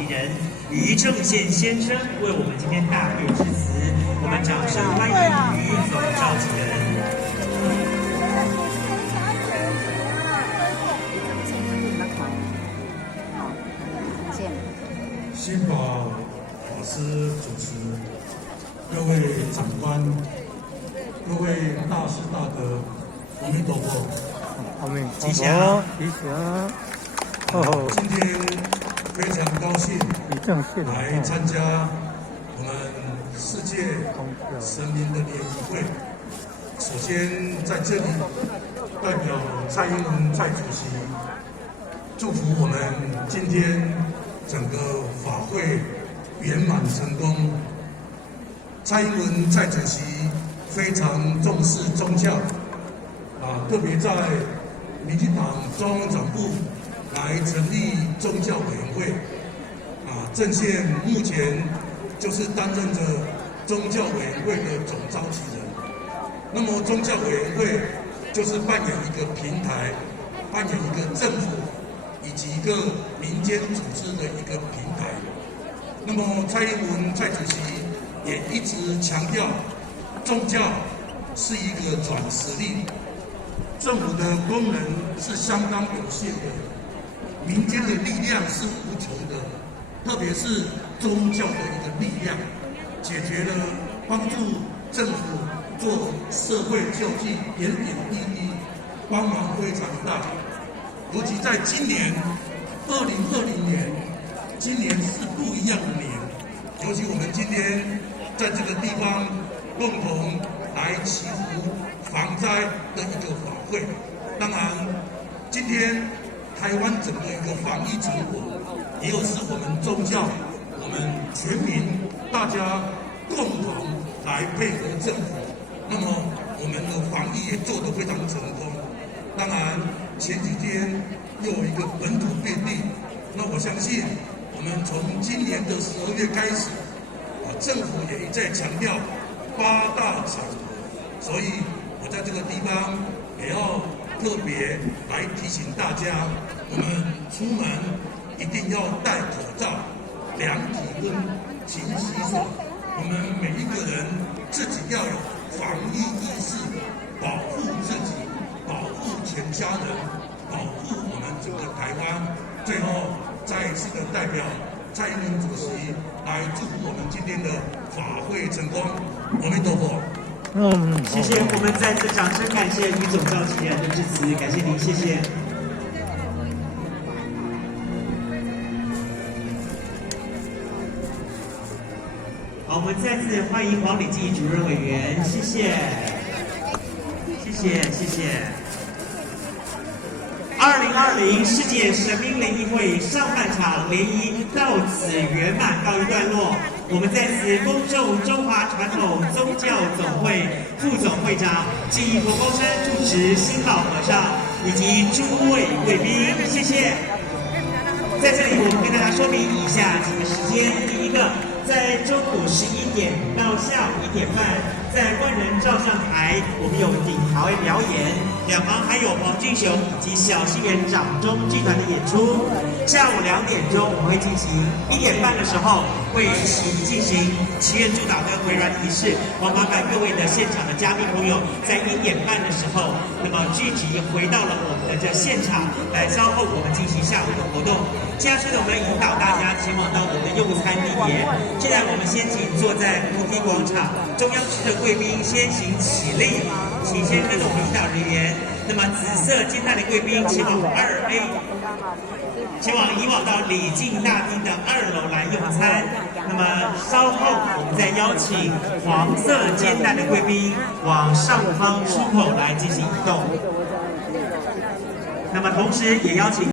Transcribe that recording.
集人于正宪先生为我们今天大会致辞，我们掌声欢迎于总召集人。新宝法师主持，各位长官，各位大师大德，阿弥陀佛，阿弥陀吉祥，吉祥。今天非常高兴来参加我们世界神明的联谊会。首先在这里代表蔡英文蔡主席祝福我们今天整个法会圆满成功。蔡英文蔡主席非常重视宗教，特别在民进党中央总部来成立宗教委员会，正宪目前就是担任着宗教委员会的总召集人。那么宗教委员会就是扮演一个平台，扮演一个政府以及一个民间组织的一个平台。那么蔡英文蔡主席也一直强调，宗教是一个软实力，政府的功能是相当有限的，民间的力量是无穷的，特别是宗教的一个力量，解决了帮助政府做社会救济点点滴滴，帮忙非常大。尤其在今年2020年，今年是不一样的年，尤其我们今天在这个地方共同来祈福防灾的一个法会。当然，今天台湾整个一个防疫成果，也有是我们宗教、我们全民大家共同来配合政府，那么我们的防疫也做得非常成功。当然，前几天又有一个本土病例，那我相信我们从今年的12月开始，政府也一再强调8大场合，所以我在这个地方也要特别来提醒大家，我们出门一定要戴口罩、量体温、勤洗手。我们每一个人自己要有防疫意识，保护自己，保护全家人，保护我们整个台湾。最后，再一次的代表蔡英文主席来祝福我们今天的法会成功。阿弥陀佛。谢谢，我们再次掌声感谢于总召集人的致辞，感谢您，谢谢。好，我们再次欢迎黄礼记主任委员，谢谢，谢谢，谢谢。2020世界神明联谊会上半场联谊到此圆满告一段落。我们在此恭祝中华传统宗教总会副总会长暨佛光山住持新老和尚以及诸位贵宾，谢谢。在这里，我们跟大家说明以下几个时间：第一个，在中午11点到下午1点半，在万人照相台，我们有顶台表演，两旁还有黄俊雄以及小戏园掌中剧团的演出。下午2点钟，我们会进行1点半的时候会进行祈愿祝祷跟回銮仪式。我麻烦各位的现场的嘉宾朋友，在1点半的时候，那么聚集回到了我们的现场，来稍后我们进行下午的活动。接下去呢，我们引导大家前往到我们的用餐地点。现在我们先请坐在菩提广场中央区的贵宾先行起立，请先跟着我们引导人员。那么紫色肩带的贵宾前往2A， 前往移往到礼敬大厅的2楼来用餐。那么稍后我们再邀请黄色肩带的贵宾往上方出口来进行移动。那么同时也邀请